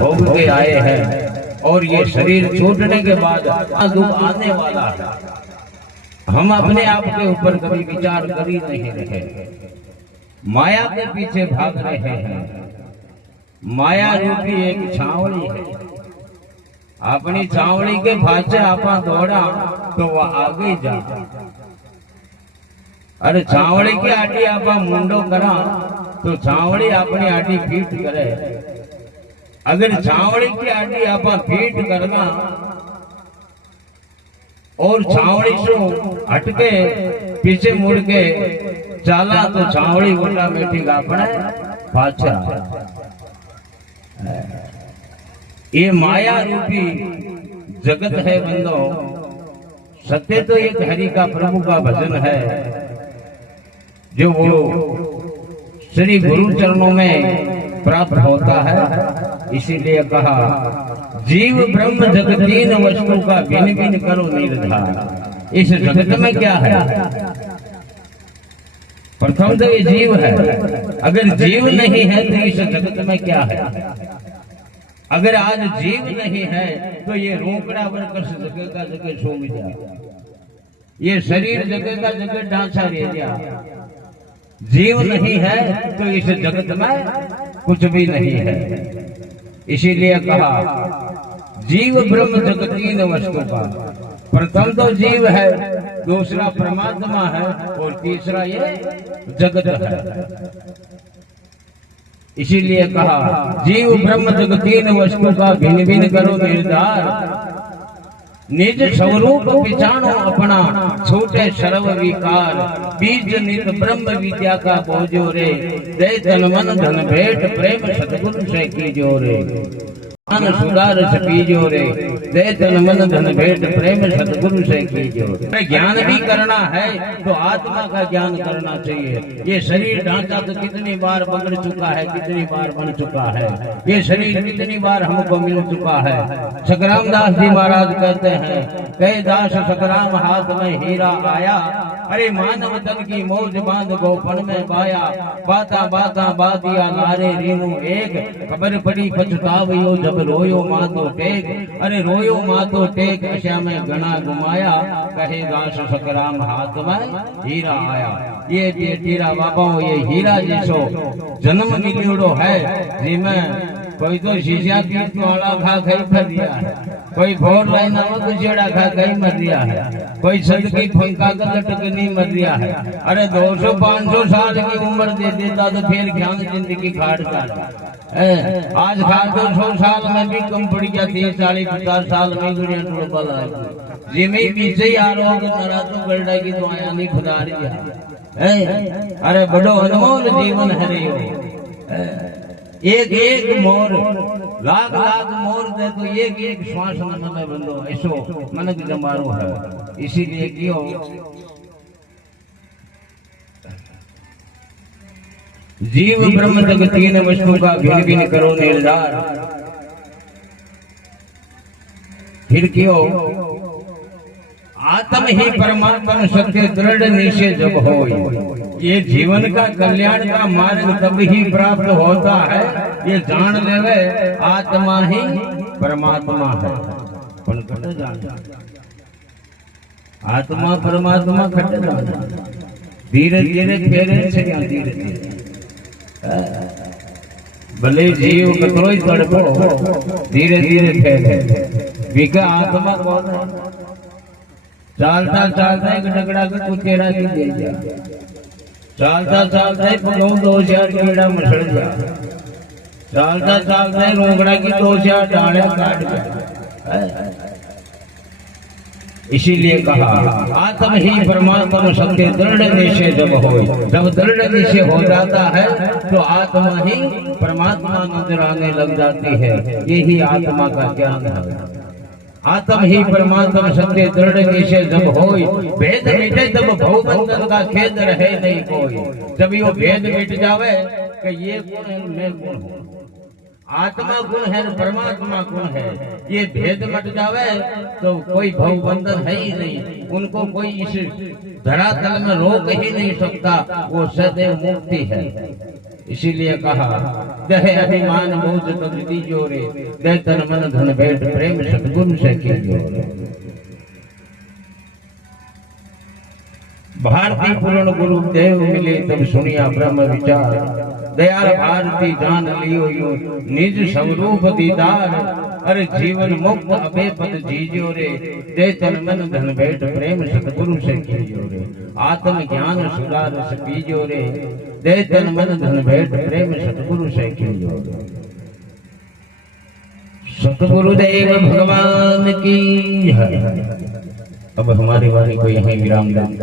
भोग के आए हैं और ये शरीर छूटने के बाद दुख आने वाला है। हम अपने आप के ऊपर कभी विचार कर ही नहीं रहे, माया के पीछे भाग रहे हैं। माया रूपी एक छावनी है, अपनी छावनी के पाछे आपा दौड़ा तो वह आगे जा। अरे छावनी की आटी आपा मुंडो करा तो छावनी अपनी आटी फीट करे। अगर छावनी की आटी आपा फीट करना और छावनी से हटके पीछे मुड़ के चाला तो छावनी ऑटोमेटिक अपने पाछा। ये माया रूपी जगत है बंदो। सत्य तो एक हरि का प्रभु का भजन है जो वो श्री गुरु चरणों में प्राप्त होता है। इसीलिए कहा जीव ब्रह्म जगत तीन वस्तु का भिन्न भिन्न करो निर्धार। इस जगत में क्या है? प्रथम तो ये जीव है। अगर जीव नहीं है तो इस जगत में क्या है? अगर आज जीव नहीं है तो ये रोकड़ा बनकर जगह का जगह सो गया, ये शरीर जगह का जगह ढांचा रह गया। जीव नहीं है तो इस जगत में कुछ भी नहीं है। इसीलिए कहा जीव ब्रह्म जगत तीन वस्तु का। प्रथम तो जीव है, दूसरा परमात्मा है और तीसरा ये जगत है। इसीलिए कहा जीव ब्रह्म जगत तीन वस्तु का भिन्न भिन्न करो निर्धार। निज स्वरूप पिछाणो अपना छूटे सर्व विकार। बीज नित ब्रह्म विद्या का बोझो रे। दे तन मन धन भेंट प्रेम सतगुरु से कीजो रे। मन सुधार पीजो रे। दे तन मन धन भेंट प्रेम सतगुरु से कीजो रे। ज्ञान भी करना है तो आत्मा का ज्ञान करना चाहिए। ये शरीर ढांचा तो कितनी बार बगड़ चुका है, कितनी बार बन चुका है। ये शरीर कितनी बार हमको मिल चुका है। सतराम दास जी महाराज कहते हैं कई दास सतराम हाथ में हीरा आया। अरे मानव तन की मौज बांध गोपन में पाया। बाता बाता बातिया लारे रीनू एक। खबर पड़ी पछतावियो जब रोयो मातो टेक। अरे रोयो मातो टेक अशा में गणा घुमाया। कहे दास सतराम हाथ में हीरा आया। ये तेरा बाबा ये हीरा जैसो जन्म मिलियोड़ो है जिसमें कोई तो शीशा पीट वाला खा खाई मर दिया है, कोई फोर लाइन जेड़ा खा खाई मर दिया है, कोई सद की फंका का लटकनी मर दिया है। अरे 200-500 साल की उम्र दे देता तो फिर ज्ञान जिंदगी खाट जाता। आज खा 200 साल में भी कम पड़ गया। 30-40-50 साल में गुड़िया टोपल आए जिमे पीछे ही आरोग नरा तो गरडा की तो आया नहीं खुदा रही। अरे बड़ो अनमोल जीवन है रे हो। एक एक मोर लाख लाख मोर दे तो एक एक श्वास मन में बंदो ऐसो मन की जमारो है। इसीलिए क्यों जीव ब्रह्म जगत तीन वस्तु का भिन्न भिन्न करो निर्धार। फिर क्यों आत्म ही परमात्मा सत्य दृढ़ निश्चय जब हो। ये जीवन का कल्याण का मार्ग तब ही प्राप्त होता है ये जान लेवे आत्मा ही परमात्मा है। आत्मा परमात्मा खट धीरे धीरे फेरे से धीरे धीरे भले जीव कतरो ही तड़पो धीरे धीरे फेरे विका आत्मा कौन चालता चालता एक डगड़ा के कुचेड़ा की दे जा। चालता चालता पगो 2-4 कीड़ा मसड़ जा। चालता चालता रोंगड़ा की 2-4 डाले काट गया। इसीलिए कहा आत्म ही परमात्मा सत्य दृढ़ निश्चय जब हो। जब दृढ़ निश्चय हो जाता है तो आत्मा ही परमात्मा नजर आने लग जाती है। यही आत्मा का ज्ञान है। आत्म ही परमात्मा सत्य दृढ़ निश्चय जब होय। भेद मिटे तब भव बंधन का खेद रहे नहीं कोई। जब ये भेद मिट जावे कि ये गुण है मैं गुण हूँ, आत्मा गुण है परमात्मा गुण है, ये भेद मट जावे तो कोई भव बंधन है ही नहीं। उनको कोई इस धरातल में रोक ही नहीं सकता। वो सदैव मुक्ति है। इसीलिए कहा दहे अभिमान बोझ तब दीजो रे, दे तन मन धन भेंट प्रेम सतगुरु से कीजो रे। भारती पूर्ण गुरु देव मिले तब सुनिया ब्रह्म विचार, दयाल भारती जान लियो यो निज स्वरूप दीदार। अरे जीवन मुक्त अबे पद जीजो रे, दे तन मन धन भेंट प्रेम सतगुरु से कीजो रे। आत्म ज्ञान सुधार पीजो रे, दे तन मन धन भेंट प्रेम सतगुरु से कीजो रे। सतगुरुदेव भगवान की है। अब हमारी वाणी को यहीं विराम दें।